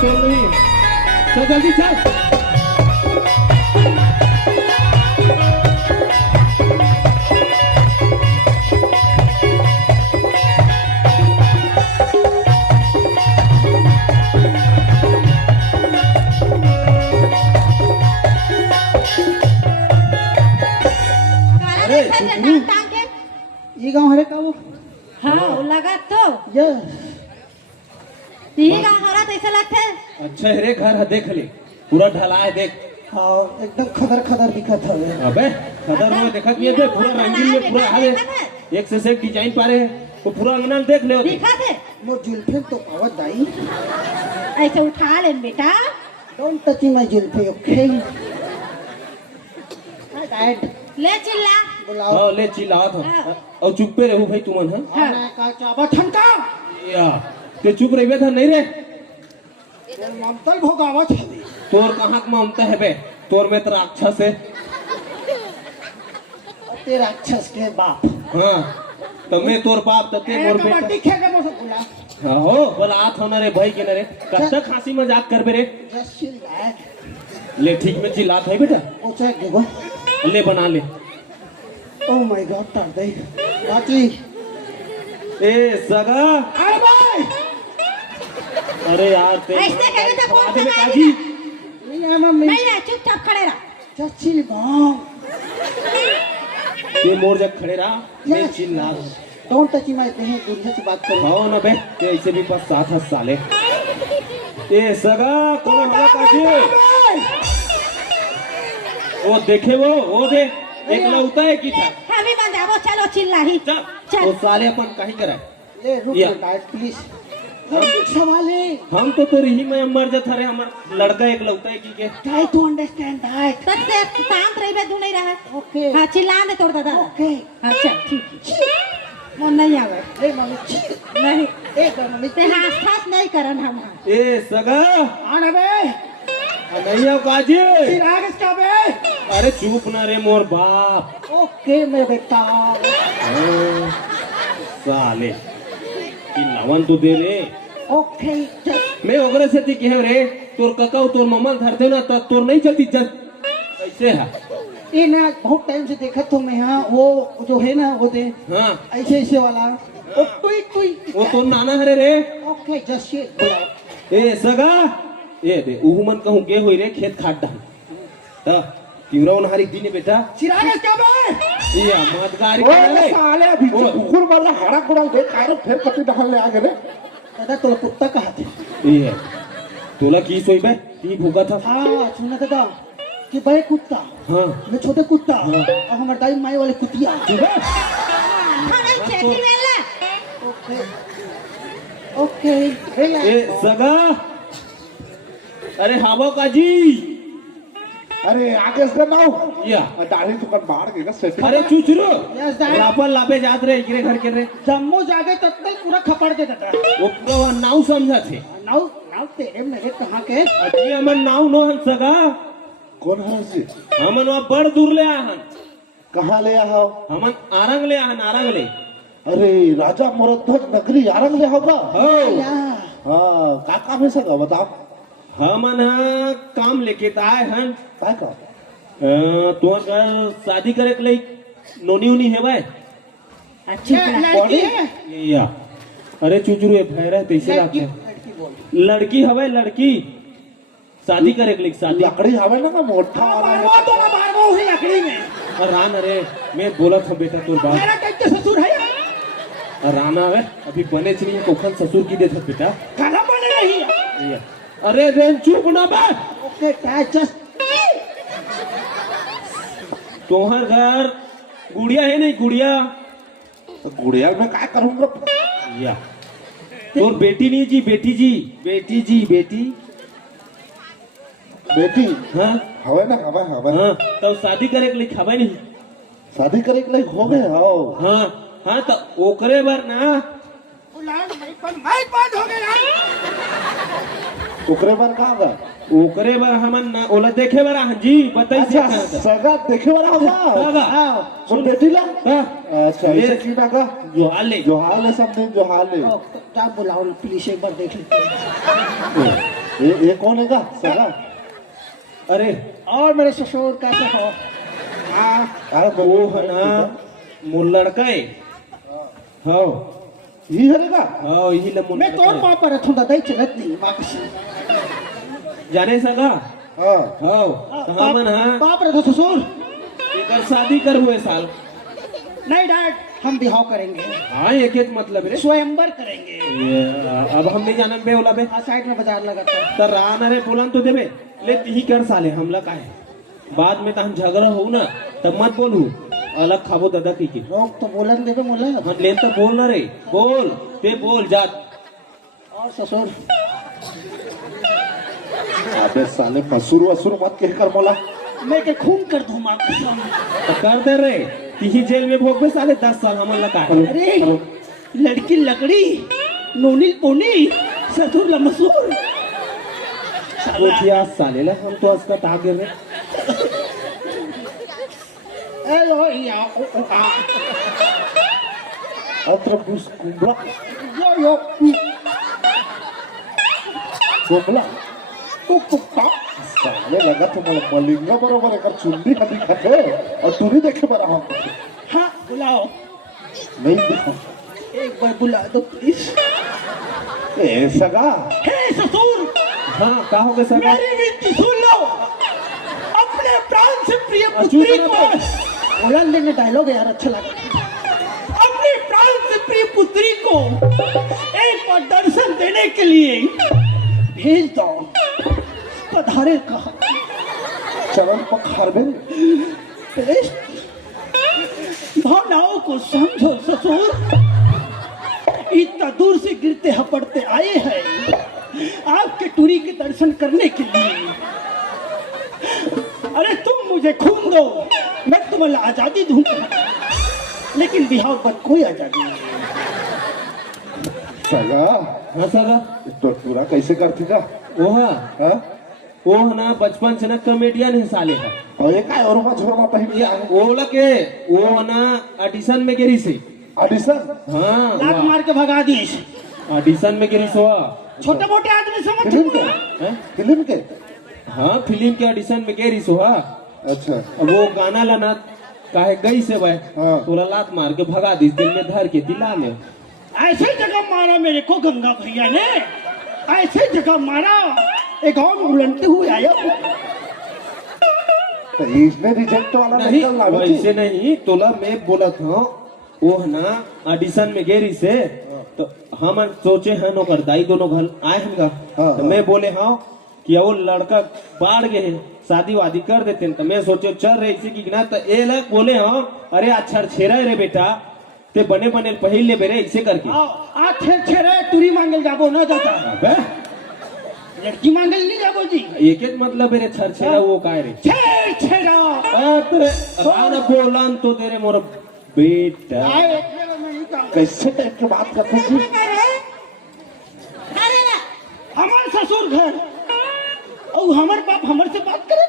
तेल नहीं है। चल जल्दी चल। अरे ये गांव हरे का वो हाँ लगा तो ये गाँव हरा तो ऐसा लगता है। अच्छा है घर है, देख ले पूरा ढला है देख। हाँ एकदम खदर खदर दिखत है। अबे खदर में देखत नहीं है, पूरा रंगीन में पूरा है, एक से एक डिजाइन पारे है तो पूरा अंगना देख ले। दिखा थे मोर जुल्फे तो पावत दाई ऐसे उठा ले बेटा। डोंट टच माय जुल्फे ओके। डैड ले चिल्ला बुलाओ। हाँ ले चिल्लात हो और चुप पे रहू भाई तुमन। हाँ आना का चाबा ठनका या ते चुप रहिबे था नहीं रे। ममतल भोगावत है। तोर कहाँ ममता है बे, तोर में तो राक्षस है। तेरा राक्षस के बाप। हाँ तो मैं तोर बाप तो ते मोर कबड्डी बेटा। खेल के बोला। हाँ हो बोला आत होना रे भाई के नरे कब तक हंसी मजाक कर बे रे। Just chill dad. ले ठीक में चिल्लात है बेटा। ओ चेक देखो। ले बना ले। ओह माय गॉड तार दे बाकी ए सगा अरे भाई अरे यार ते ऐसे करे तो कौन दे समाएगी काजी। नहीं मम्मी नहीं चुपचाप खड़े रह। जस्ट चिल गांव। ये मोर जब खड़े रहा मैं चिल्ला। डोंट टच माय बहन दूर से बात करो। हाँ ना बे ते ऐसे भी पास 7 साले। ए सगा कौन हवा काजी। वो देखे वो दे एक लौता है की था। हमें बंदावो चलो चिल्ला ही चल वो साले अपन कहीं कराए। ले रुक या। Dad please. एक सवाल है। हम तो ही में मर जाता रे हमारा लड़का एक लौता है की के। Try to understand that. सत्य शांत रही बे तू नहीं रहा। ओके हाँ चिल्ला दे तोड़ दादा। ओके अच्छा ठीक है मन नहीं आवे ए मम्मी नहीं ए मम्मी ते हाथ हाथ नहीं करन हम। ए सगा आना बे नहीं आओ काजी। चिराग इसका बे। अरे चुप ना रे मोर बाप। ओके मेरे बेटा। साले कि लवन तो दे रे। ओके जस्ट मैं ओकरे से ती कहे रे तोर कका तोर ममल धरते ना तो तोर नहीं चलती चल कैसे है। ये ना बहुत टाइम से देखा तो मैं यहाँ वो जो है ना वो दे हाँ ऐसे ऐसे वाला वो टुई टुई। वो तो नाना हरे रे। ओके जस्ट ये बुलाओ। ए सगा ए दे उहु मन कहूं के होई रे खेत खाट डाल त तिमरौन हारी दिन बेटा। चिराग इसका बे। या मत गाड़ी ओए साले अभी कुकुर मारला हड़ा कुड़ा दे कारो फिर पट्टी डाल ले आ गए। दादा तो कुत्ता कहा थे। ये तोला की सोई बे ती भूखा था। हाँ सुना दादा कि बड़े कुत्ता हाँ मैं छोटे कुत्ता और हमारे दाई माई वाले कुतिया। खाना खेती वेला ओके ओके ए सगा अरे हावा काजी। अरे आगे से नाउ या दाढ़ी दुकान बाहर के ना सेट। अरे चुचरो यस डैड। लापन लापे जात रे इकरे घर के रे। जम्मू जाके तब तक पूरा खपड़ दे दादा। वो पूरा वहाँ नाव समझा थे। नाउ नाउ तेरे मेरे कहाँ के। अजी हमन नाव नो हन सगा कौन है जी? हमन वहाँ बड़ दूर ले आहन। कहाँ ले आओ? हमन आरंग ले आहन आरंग ले। अरे राजा मोरध्वज नगरी आरंग ले होगा। हो या हाँ का काम है सगा बताओ। हमन हाँ काम लेके आए हन। काय का? तुम घर शादी करे के लिए नोनी उनी है भाई। अच्छी लड़की है। या अरे चुचरू ये भैरा तैसे लड़की लागते लड़की बोल। लड़की हवे लड़की शादी करे के लिए शादी। लकड़ी हवे ना का मोटा वाला। वो तो ना बाहर वो ही लकड़ी में। रान अरे मैं बोला था बेटा तोर बात। मेरा कैसे ससुर है। राना है अभी बने चली है कोखन ससुर की देता बेटा। खाना बने नहीं। या अरे रेन चुप ना बे। ओके डैड जस्ट तोहर घर गुड़िया है नहीं गुड़िया। गुड़िया में काय करूंगा? या तोर बेटी नहीं जी बेटी जी बेटी जी बेटी। बेटी हाँ हवे ना हवे हवे। हाँ तो शादी करे के लिए खबर नहीं। शादी करे के लिए हो गए हो। हाँ हाँ तो ओकरे बार ना माइक बंद हो गया। ओकरे बार कहाँ गा? ओकरे बार हमन ना ओला देखे बार हन जी बताई से अच्छा सगा देखे वाला होगा। सगा हाँ और बेटी ला। हाँ अच्छा ले। ऐसे की ना का जो हाल ले जो हाल है सब दिन जो हाल है। जा बुलाओ प्लीज एक बार देख लेते हैं। ये कौन है का सगा? अरे और मेरे ससुर कैसे हो? अरे वो है ना मोर लड़का है। हाँ ये है का? हाँ यही ले मोर मैं लड़का तो है। माँ पर रखूंगा दही चलत नहीं माँ किसी जाने सगा? हाँ हाँ कहाँ मन हाँ बाप रे तो ससुर एक शादी कर हुए साल। नहीं डैड हम बिहाव करेंगे हाँ एक मतलब रे स्वयंवर करेंगे ये, अब हम नहीं जानन बे ओला बे साइड में बाजार लगाता है तर रान अरे बोलन तो देबे ले तिही कर साले हमला का है बाद में तो हम झगड़ा हो ना तब मत बोलू अलग खाबो दादा की लोग तो बोलन देवे मोला हम लेन तो बोल ना रे बोल ते बोल जा और ससुर अबे साले मसूर वसूर मत कह कर मोला। मैं के खून कर दूं माँ कसम तो कर दे रे तिही जेल में भोग में साले 10 साल हमला का है अरे लड़की लकड़ी नोनी पोनी ससुर लमसूर वो किया साले ला हम तो आज का तागे रे ए लो या ओ आ अत्र बुस कुंबला यो कुंबला कुकुका साले लगा तो मला मलिंगा बरोबर एका चुंडी खाली खाते और तू नहीं देखे बरा हम हाँ बुलाओ नहीं देखो एक बार बुला दो प्लीज ए सगा हे ससुर हाँ का हो गया सगा मेरी विनती सुन लो अपने प्राण से प्रिय पुत्री को बोलन देने डायलॉग यार अच्छा लगा अपने प्राण से प्रिय पुत्री को एक बार दर्शन देने के लिए भेज दो पधारे कहा चरण पखार में भावनाओं को समझो ससुर इतना दूर से गिरते हपड़ते आए हैं आपके टूरी के दर्शन करने के लिए अरे तुम मुझे खून दो मैं तुम्हें आजादी दूंगा लेकिन बिहार पर कोई आजादी नहीं सगा हाँ सगा तो पूरा कैसे करती का वो हाँ हाँ वो है ना बचपन से ना कॉमेडियन है साले का और ये काय और झोरमा पहन के आए वो लगे वो है ना ऑडिशन में गिरी से ऑडिशन हाँ लात मार के भगा दिए ऑडिशन में गिरी सो छोटे मोटे आदमी समझ फिल्म के हैं? फिल्म के हाँ फिल्म के ऑडिशन में गिरी सो अच्छा अब वो गाना लाना काहे गई से भाई हाँ। तोला लात मार के भगा दी दिल में धर के दिला ले ऐसे जगह मारा मेरे को गंगा भैया ने ऐसे जगह मारा एक और उलटते हुए आया तो इसने रिजेक्ट वाला नहीं निकल लावे वैसे नहीं तोला मैं बोला था वो है ना ऑडिशन में गेरी से तो हम सोचे हैं नो कर दाई दोनों घर आए हैं का हाँ, तो हाँ। मैं बोले हाँ कि वो लड़का बाढ़ गए हैं शादी वादी कर देते हैं तो मैं सोचे चल रहे इसी की ना तो ये लग बोले हाँ अरे अच्छा छेरा रे बेटा ते बने बने पहले बेरे इसे करके आ छेड़ छेड़ा तुरी मांगल जाबो ना जाता अबे लड़की मांगल नहीं जाबो जी एक एक मतलब मेरे छर छेरा वो काय रे छेड़ छेड़ा तेरे राना बोलान तो तेरे मोर बेटा आए एक जगह में नहीं काम कैसे टाइप की बात करते हैं जी अरे ना हमार ससुर घर और हमार बाप हमर से बात करे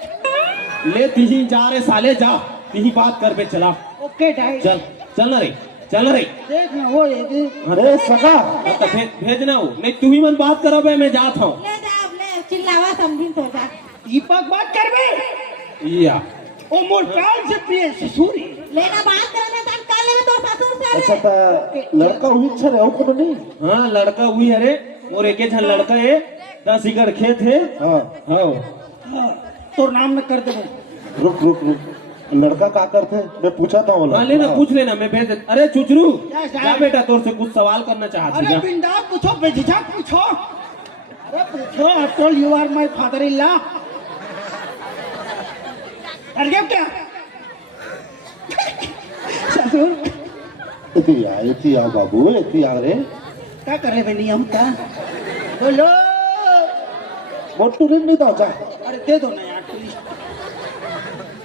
ले तिही जा रे साले जा तिही बात कर पे चला ओके डैड चल चल ना रे चल ना रे देख ना वो ये अरे सगा हाँ तो भेजना हो नहीं तू ही मन बात करो बे मैं जाता हूँ ले जा अब ले चिल्लावा समझिन तो जा दीपक बात करबे या ओ मोर प्राण से प्रिय ससुर लेना बात करना तन कर ले तो ससुर से अच्छा तो लड़का हुई अच्छा रहे को नहीं हाँ लड़का हुई अरे और एक झन लड़का है 10 एकड़ खेत है हाँ हाँ तोर नाम न कर देबो रुक रुक रुक लड़का का करते मैं पूछा था बोला हाँ लेना पूछ लेना मैं भेज दे अरे चुचरू Yes, क्या बेटा तोर से कुछ सवाल करना चाहती अरे है बिंदास पूछो बेझिझक पूछो अरे पूछो I told you are my father in law डर गया क्या ससुर इति आ बाबू इति आ रे क्या कर रहे बनी हम क्या बोलो मोटू रे नहीं था जा अरे दे दो ना यार प्लीज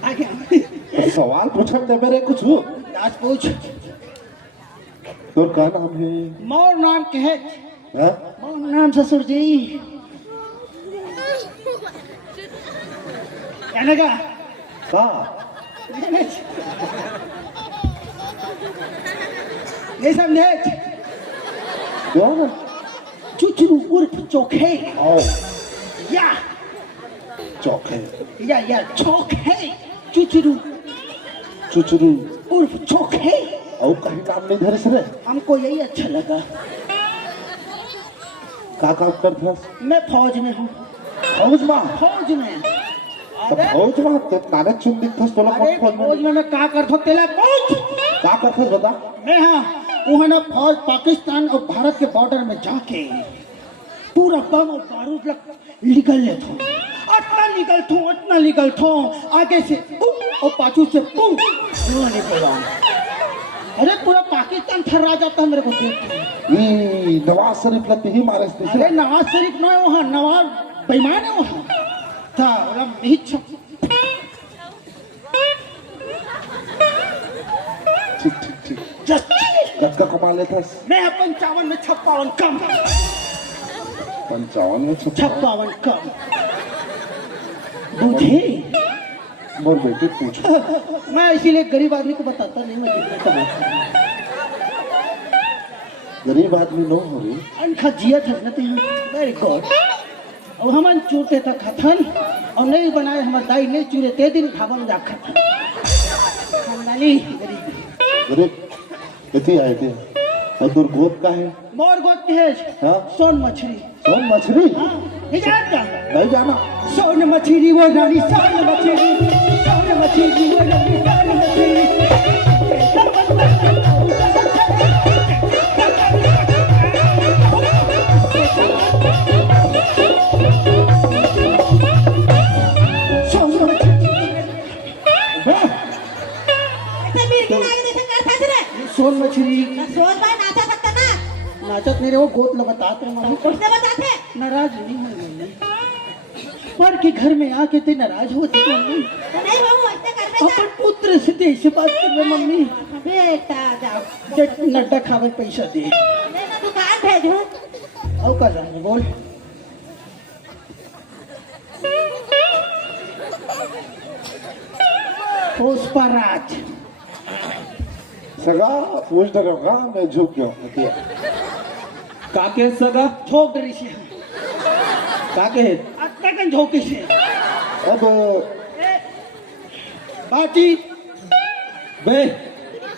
आगे सवाल पूछा दे मेरे कुछ आज पूछ तो क्या नाम है मोर नाम कहे हाँ? मोर नाम ससुर जी कहने का का नहीं समझे क्यों ना चुचरू उर्फ चोखे आओ या चौक है या चौक है चुचरू चुचरू उर्फ चौक है। और कहीं नाम नहीं धरे सर हमको यही अच्छा लगा। का काम करता मैं फौज में हूँ। फौज में फौज में तो फौज में तो नाने चुन दिखस तोला अरे कौन फौज फौज में में मैं का करता तेला फौज का करथस बता मैं हाँ वहाँ ना फौज पाकिस्तान और भारत के बॉर्डर में जाके पूरा बम और बारूद निकल लेता हूँ। अतना निकल थो आगे से और पाछू से निकल रहा हूँ। अरे पूरा पाकिस्तान थर्रा जाता है मेरे को देख के। ई नवाज शरीफ लती ही मारे से अरे नवाज शरीफ ना है वहाँ, नवाज बेईमान है वहाँ था नहीं ठीक कब का कमा लेता मैं 55 में 56 कम 55 में 56 कम बुझे। मोर बेटी पूछ मैं इसीलिए गरीब आदमी को बताता नहीं मैं कितने कमाता हूँ। गरीब आदमी नो हो रे अनखा जिया था ना तुम वेरी गुड। और हम चूरते था खथन और नहीं बनाए हमारे दाई नहीं चूरे ते दिन ढाबा में जा खथन खानदानी गरीब। गरीब कितनी आए थे और तोर गोद का है मोर गोद के है हाँ सोन मछली। सोन मछली हाँ नहीं जानता नहीं जाना सोन मछली वो रानी सोन मछली वो रानी सोन मछली। सोन मछली सोच भाई नाचा सकता ना। नाचत नहीं रे वो गोद लगातात रे मम्मी उसने बताते नाराज नहीं हुई मम्मी पर के घर में आके ते नाराज होती मम्मी। तो नहीं बाबू ऐसे कर बेटा। अपन पुत्र से ते से बात कर रहे मम्मी। बेटा जाओ जट नड्डा खावे पैसा दे मैं दुकान भेजूं। और का जाने बोल पुष्पराज सगा पूछ रहे होगा मैं झुक गया हूँ का के सगा झोंक रही से का के अत्ता कन झोंकी से अब बाटी बे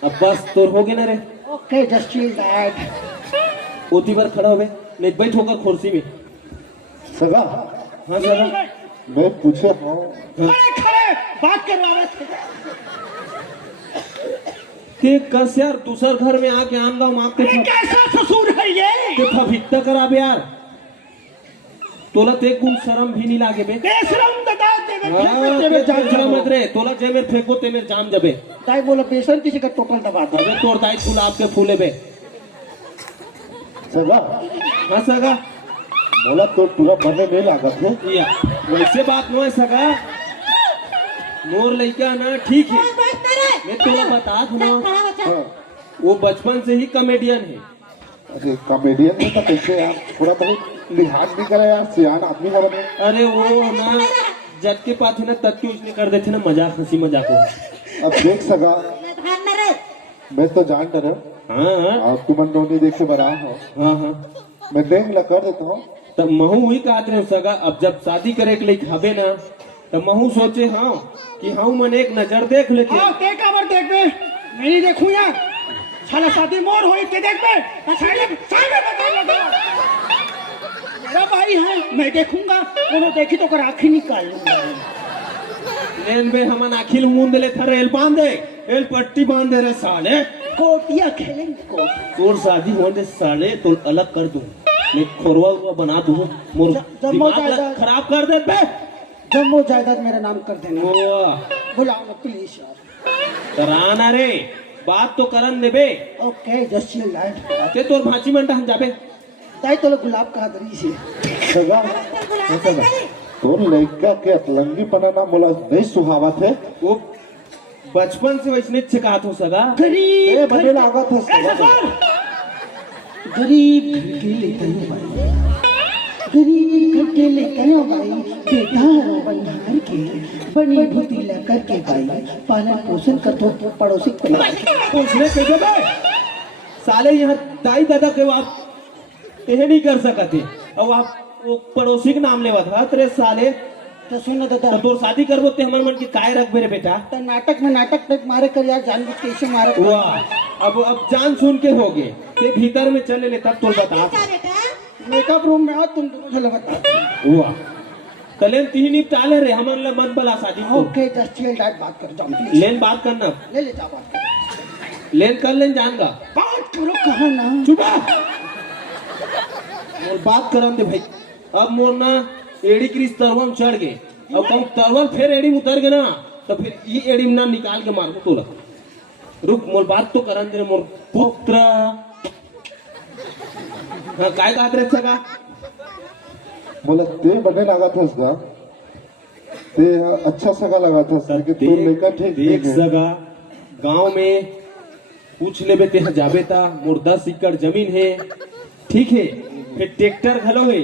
अब बस तोर हो गए ना रे ओके जस्ट चिल दैट। ओती बार खड़ा होवे नहीं बैठ होकर कुर्सी में। सगा हाँ सगा मैं पूछे हूँ खड़े खड़े बात कर रहा है के कस यार दूसर घर में आके आम दाम मांगते ये कैसा ससुर है ये ते फभिक्ता कराबे यार तोला ते कुल शर्म भी नहीं लागे बे। बेशरम दादा देवे हाँ, देवे ते शर्म मत रे तोला जे मेरे फेंको ते मेरे जाम जबे। दाई बोला बेसन किसी का टोटल दबा दे। अबे तोर दाई गुलाब के फूले बे। सगा हाँ सगा बोला तो पूरा बनने नहीं लगा थे या वैसे बात नो है सगा मोर लइका ना ठीक है बस तेरे मैं तोला बता दूं ना खड़ा बच्चा। हाँ वो बचपन से ही कॉमेडियन है। अरे कॉमेडियन में तो कैसे यार थोड़ा बहुत लिहाज भी करे यार सियान आदमी का बने अरे वो ना जट के पास है ना तक के उसने कर देते ना मजाक हंसी मजाक हो। अब देख सगा मैं ध्यान न रे। मैं तो जान डर हाँ और तुम नोनी देख के बरा हो हाँ हाँ मैं देख ला कर देता हूँ तब महू हुई कहते रहे सगा अब जब शादी करे के लिए खाबे ना तब महू सोचे हाँ कि हाँ मन एक नजर देख लेते। हाँ ते काबर देख बे मैं नहीं देखूं यार साला शादी मोर होई के देख बे साले साले बता लगा मेरा भाई है मैं देखूंगा उन्हें देखी तो कर आँखें निकाल लूंगा। लेन बे हमन आखिल मुंद ले था रेल बांध दे रेल पट्टी बांध दे रे साले कोटिया खेलेंगे को तोर शादी होने दे साले तो अलग कर दूं मैं खोरवा हुआ बना दूं मोर जम्मो दिमाग जायदाद। खराब कर दे बे। जम्मो जायदाद मेरा नाम कर देना वाह बुलाओ ना प्लीज यार। कराना रे बात तो करन दे बे ओके जस्ट चिल दैट। ते तोर भाची मंटा हम जाबे दाई तो गुलाब का दरी से सगा तो लड़का के अतलंगी पनाना बोला नहीं सुहावा थे वो बचपन से वैसने सिखात हो सगा गरीब बने लगा था ऐसा सगा कर गरीब घर के लेकर भाई गरीब घर के लेकर भाई बेदार बंधार के बनी भूती लेकर के भाई पालन पोषण कर दो पड़ोसी को उसने कह दे साले यहाँ दाई दादा के आप यह नहीं कर सकते और आप वो पड़ोसी के नाम लेवा था तेरे साले। तो सुन दादा तो तोर शादी करबो ते हमर मन की काय रखबे रे बेटा। तो नाटक में नाटक तक मारे कर यार जानबूझ के ऐसे मारे कर। वाह अब जान सुन के हो गए ते भीतर में चले ले तब तोर बता। क्या बेटा मेकअप रूम में आओ तुम दोनों चलो बता। वाह कलेन तीन निपटा ले रे हमन ले मत बला शादी को। ओके जस्ट चिल डाइट बात कर जाओ प्लीज। लेन बात करना ले ले जाओ बात कर। लेन कर लेन जानगा बात करो कहाँ ना। चुपा मोर बात करन दे भाई। अब मोर ना एड़ी क्रिस तरवम चढ़ गए अब कहूँ तरवल फिर एड़ी में उतर गए ना तो फिर ये एड़ी में ना निकाल के मार को तोला। रुक मोर बात तो करन दे मोर पुत्र। हाँ काय कहत रे सगा बोला ते बने लगा था उसका ते अच्छा सगा लगा था सर कि तू लेकर ठीक देख है। सगा गांव में पूछ लेबे ते जाबे ता मोर 10 एकड़ जमीन है ठीक है फिर ट्रैक्टर घलो है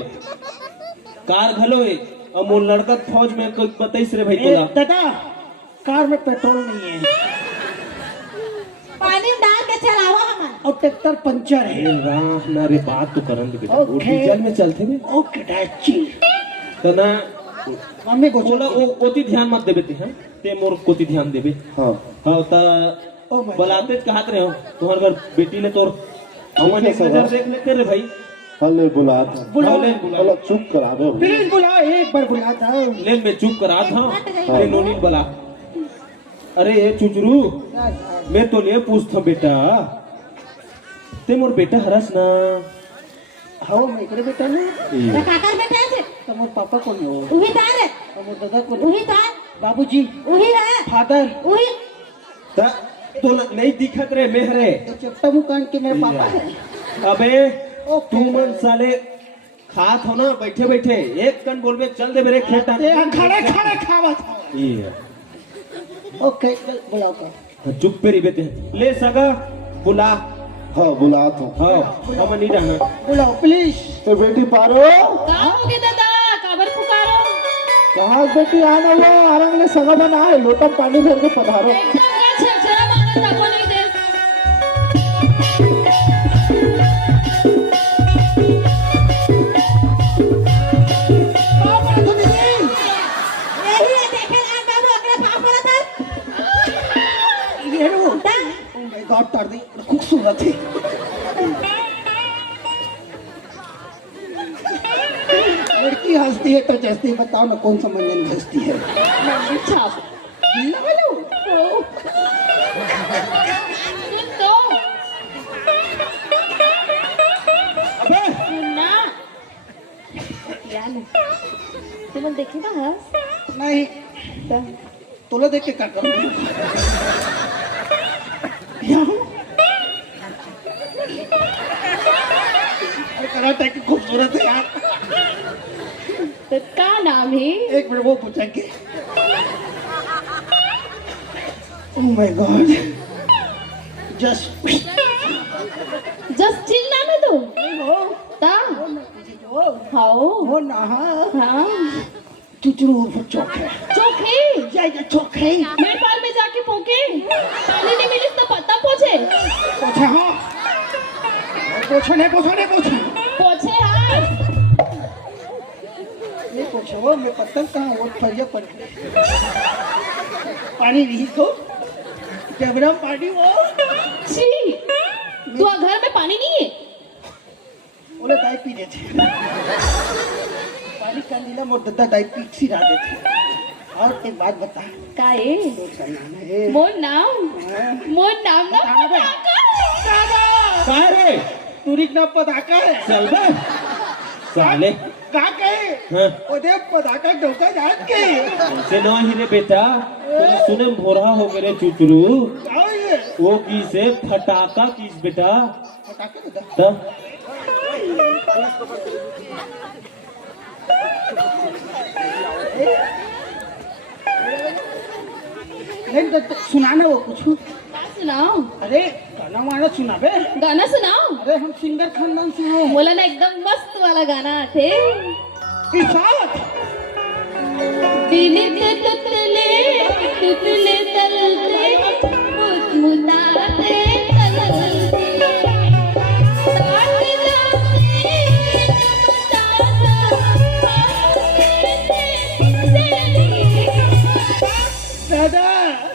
कार घलो है अब मोर लड़का फौज में कोई बताइस रे भाई तोला। दादा कार में पेट्रोल नहीं है पानी में डाल के चलावा हमन। और ट्रैक्टर पंचर है। अरे राम ना रे बात तो करन दे बेटा वो ओके। डीजल में चलते ने ओके डैड चिल। तो ना मम्मी को बोला वो ओती ध्यान मत देबे ते हैं ते मोर कोती ध्यान देबे। हाँ हां ता ओ माय बलाते कहत रहे हो तुम्हार घर बेटी ने तोर हमन एक नजर देख लेते रे भाई। हले बुला था बुलाओ। लेन बुला बोला चुप करा दे प्लीज बुलाओ एक बार बुला था। लेन में चुप करा था अरे नोनील बला। अरे ये चुचरू मैं तो ले पूछता बेटा ते मोर बेटा हरस ना। हाँ मैं करे बेटा ना तो काकर बेटा है तो मोर पापा कौन हो उही तार है तो मोर दादा कौन उही तार बाबूजी उही है फादर उही ता तो नहीं दिखत रे मेहरे। तो चट्टा मुकान के मेरे पापा है। अबे ओके। तू मन साले खात हो ना बैठे बैठे एक कन बोलबे चल दे मेरे खेत खड़े खड़े खावा था। ये ओके चल बुलाओ का। चुप पे रिबे ते ले सगा बुला। हाँ बुला था हाँ हम नहीं जाना बुलाओ प्लीज। ए बेटी पारो कहाँ होगे दादा काबर पुकारो कहाँ बेटी आना वो आरंग ले सगा बना है लोटा पानी भर के पधारो। एकदम का छरछरा मारत ताको नहीं दे। यही है देखे ना बाबू अगले पाप वाला था। ये रो ता ओ माय गॉड तार दी खूबसूरत है। लड़की हंसती है तो जैसे बताओ ना कौन सा मंजन हंसती है। छाप लगलो सुन तो अबे सुनना यार तुम देखी ना हंस नहीं ता तोला देख के क्या करूँ। अरे कराटे की खूबसूरत है यार। तो का नाम है एक मिनट वो पूछेंगे। Oh my God just just चिल्ला में तो हो ता हो हाओ हो ना हाँ चुचरू उर्फ चौक है। चौके जाएगा चौक है। मेरे पार में जाके पोके पानी नहीं मिली तो पता पोछे पूछा हाँ पूछो नहीं पूछो नहीं पूछो पोछे हाँ नहीं पूछो वो मैं पत्थर कहाँ वो फरिया पड़ गई। पानी नहीं तो जबरा पानी वो छी तू घर में पानी नहीं है बोले दाई पी देते पानी का नीला मोर दद्दा दाई पी सी रहा देते। और एक बात बता का है तो नाम है मोर नाम ना बताना बे। काय रे तुरिक ना पदाका है चल बे साले का कहे हाँ ओदे पदाका डोका जात के से ना ही रे बेटा तुम सुने भोरा हो गए रे चुचरू आओ ये वो की से फटाका किस बेटा पटाका बता तब नहीं तो सुनाना वो कुछ का सुनाओ अरे गाना वाना सुना बे। गाना सुनाओ अरे हम सिंगर खानदान से हैं। बोला ना एकदम मस्त वाला गाना थे इसात दिल के तुतले तलते मुताते तलते साथ जाते तारा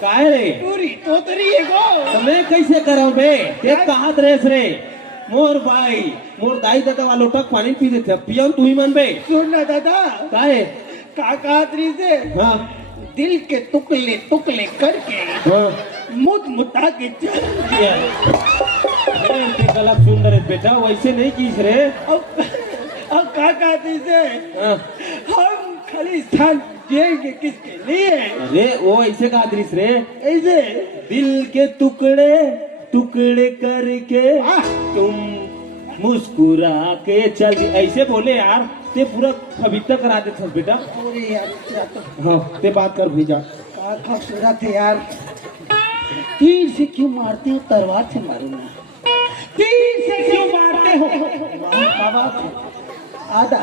काहे रे टूरी तोतरी एगो तो मैं कैसे करऊं बे ते कहात रेस रे मोर भाई मोर दाई दादा वालो टक पानी पी देते पियन तू ही मन बे सुन ना दादा काहे काका त्री से हाँ दिल के टुकड़े टुकड़े करके हाँ मुद मुता के चल ये ते गलत सुन रहे बेटा वैसे नहीं कीस रे अब काका त्री से हाँ हम खालिस्तान देंगे किसके लिए अरे वो ऐसे कहा दृश्य रे ऐसे दिल के टुकड़े टुकड़े करके तुम मुस्कुरा के चल दी ऐसे बोले यार ते पूरा कविता करा देते बेटा अरे यार क्या तो हाँ ते बात कर भेजा का खूबसूरत है यार तीर से क्यों मारते हो तलवार से मारो ना तीर से क्यों मारते हो वाह क्या बात है आधा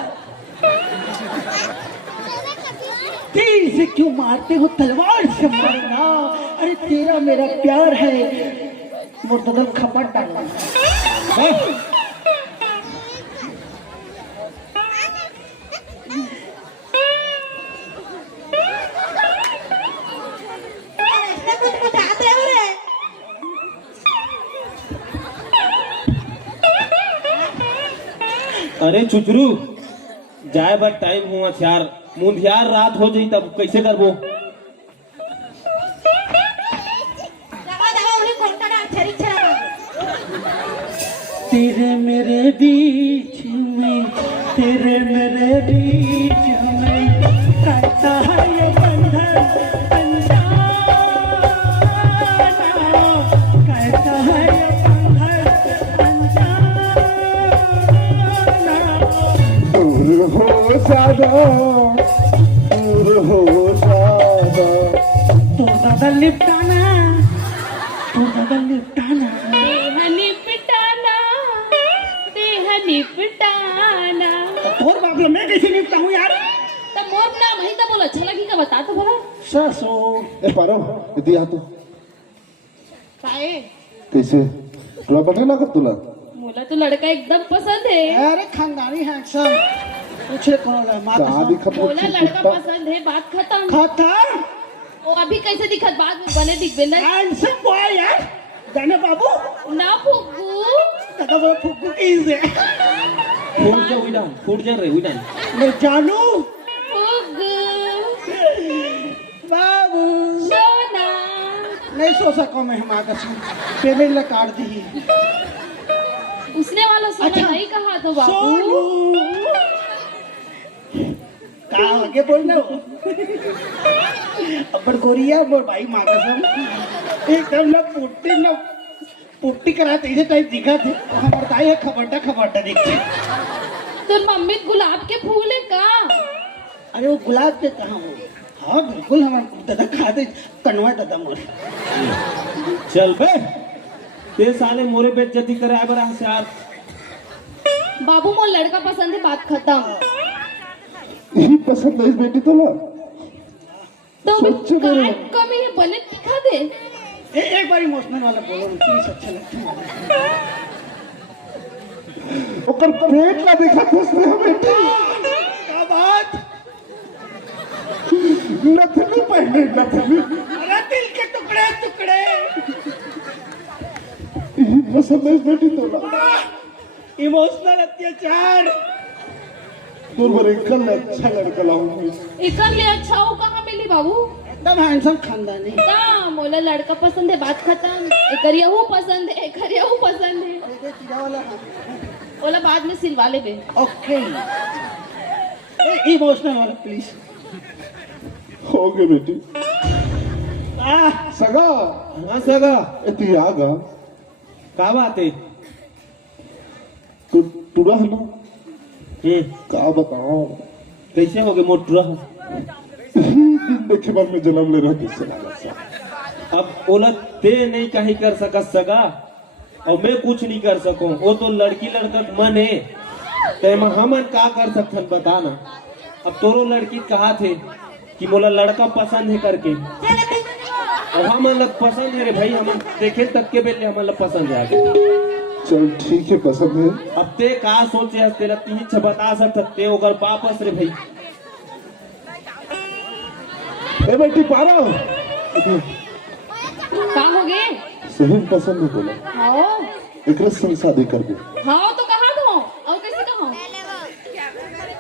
तीर से क्यों मारते हो तलवार से मारो ना अरे तेरा मेरा प्यार है मुर्तदा खपट डालना ऐसे कुछ उठाते हो रे अरे चुचरू जाए बार टाइम हुआ यार मुंधियार रात हो जाई तब कैसे करबो दवा दवा उन्हें कोंटा डाल छरी छरा तेरे मेरे बीच में तेरे मेरे बीच में करता है ये बंधन अनजाना कहता है ये बंधन अनजाना दूर हो ज्यादा दूर हो ज्यादा तो दादा लिपटाना तो दादा लिपटाना निपटाना और बाबला मैं कैसे निपटा हूँ यार तो मोर नाम है तो बोला अच्छा लगी का बता तो बोला ससो ए पारो इति आ तो काहे कैसे तुला बने ना कर तुला मोला तो लड़का एकदम पसंद है अरे खानदानी है सब पूछे कौन है माँ कहाँ कसम दिखत मोला लड़का पसंद है बात खत्म खाता वो अभी कैसे दिखत बाद में बने दिख बेना हैंडसम बॉय यार जाने बाबू ना फुग्गू दादा वो फुक्कू किसे फूट जा रे उड़ान मैं जानू फुग्गू बाबू सोना नहीं सो सको मैं हमारा कसम पेमेंट ला काट दी उसने वाला सोना अच्छा। नहीं कहा तो बाबू सोनू कहा आगे बोलना हो अबर गोरिया बोल भाई माँ कसम एकदम ना पुट्टी कराते इसे टाइप दिखा थे हमारे ताई है खबरटा दिखते तो मम्मी गुलाब के फूल है का अरे वो गुलाब के कहाँ हो हाँ बिल्कुल हमारे दादा खाते कनवा दादा मोर चल बे ते साले मोरे बेइज्जती करे आए बरा से यार बाबू मोर लड़का पसंद है बात खत्म यही पसंद है इस बेटी तो ना तो सोच अभी मेरे। काय कमी है बने दिखा दे एक बार इमोशनल वाला बोलो प्लीज अच्छा लगता है ओकर पेट ना देखा उसने बेटी क्या बात नथनी पहने नथनी अरे दिल के टुकड़े टुकड़े यही पसंद है इस बेटी तो ना इमोशनल अत्याचार दूर पर एक कल अच्छा लड़का लाऊंगी इकर ले अच्छा हो कहाँ मिली बाबू एकदम हैंडसम खानदानी का मोला लड़का पसंद है बात खत्म एकर यहू पसंद है एकर यहू पसंद है ये तीरा वाला ओला बाद में सिलवा ले बे ओके इमोशनल वाला प्लीज हो गए बेटी सगा हाँ सगा इति आगा का बात है तू तुरा है ना का बताओ कैसे हो गए मोटरा दिन देखे बार में जन्म ले रहे थे अब ओला ते नहीं कहीं कर सका सगा और मैं कुछ नहीं कर सकूं वो तो लड़की लड़का का मन है ते हमन का कर सकथन बताना अब तोरो लड़की कहा थे कि मोला लड़का पसंद है करके अब हमन लग पसंद है रे भाई हम देखे तक के बेले हमन लग पसंद है आगे चल ठीक है पसंद है अब ते का सोचे हस तेरा तीन छ बता सकते ओकर वापस रे भाई ए बेटी पारो काम हो गए? सही पसंद है बोला हाँ एक संग शादी कर दे हाँ तो कहा दो और कैसे कहा?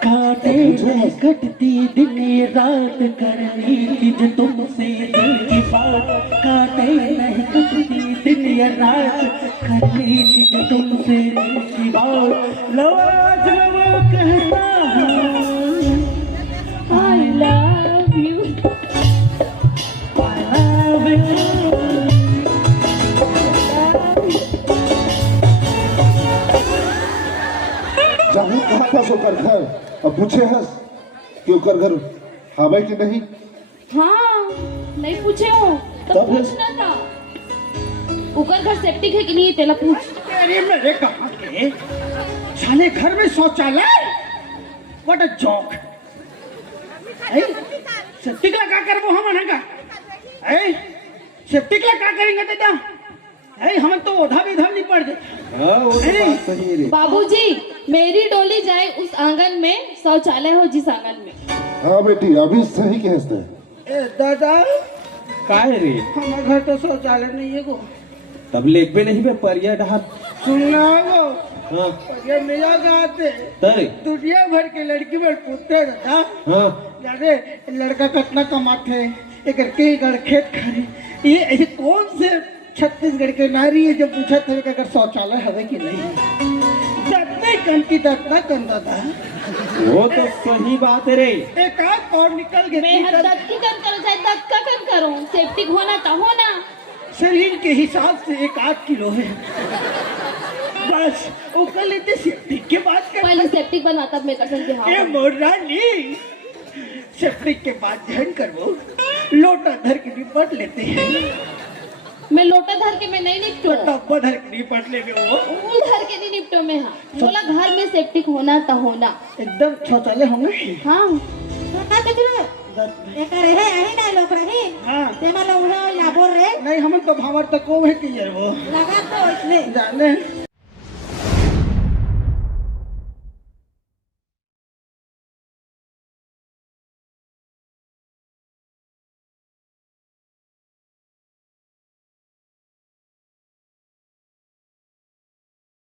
काटे नहीं कटती दिन रात करनी थी जो तुमसे दिल की बात काटे नहीं कटती दिन रात करनी थी जो तुमसे दिल की बात लवाज लवा कहता I love you. जहाँ कहा था सो कर घर अब पूछे हस कि ओकर घर हावे कि नहीं हाँ नहीं पूछे हो तो तब- पूछना था ऊपर घर सेप्टिक है कि नहीं तेला पूछ। अरे मेरे कहाँ के साले घर में शौचालय व्हाट अ जोक सेप्टिक ला का करबो हम का सेप्टिक ला का करेंगे दादा हम तो ओधा विधा नहीं पड़ गए हाँ वो तो बात सही है रे। बाबूजी मेरी डोली जाए उस आंगन में शौचालय हो जिस आंगन में। हाँ बेटी अभी सही कहते ए दादा का है रे? हमारे घर तो शौचालय नहीं है गो तब लेके नहीं बे परिया डहार। सुनना गो हाँ ये मेरा गाते तरे दुनिया भर के लड़की बड़ पूछते दादा हाँ अरे लड़का कितना कमाते एक के गड़ खेत खड़े ये ऐसे कौन से छत्तीसगढ़ के नारी है जो पूछा था कि अगर शौचालय है कि नहीं जितने गंदगी ततना गंदा था वो तो सही बात है रे। एक आध और निकल मैं गए दत्त की कन करो चाहे दत्त का कन करो सेप्टिक होना तो होना। शरीर के हिसाब से 1-8 किलो है बस वो कर लेते सेप्टिक के बाद कर पहले सेप्टिक बना तब मैं कर सकती ए हूँ। मोरानी सेप्टिक के बाद ध्यान करो लोटा धर के निपट लेते हैं मैं लोटा धर के मैं नहीं निपटू डब्बा धर के निपट लेंगे वो ऊल धर के नहीं निपटो मैं। हाँ बोला घर में सेप्टिक होना तो होना। एकदम शौचालय होंगे हाँ सुना बिजरू एक रहे यही नहीं लोग रही हाँ ते मतलब उहे लाबोर रे नहीं हम तो भावर तक को है कि यार वो लगा तो इसने जाने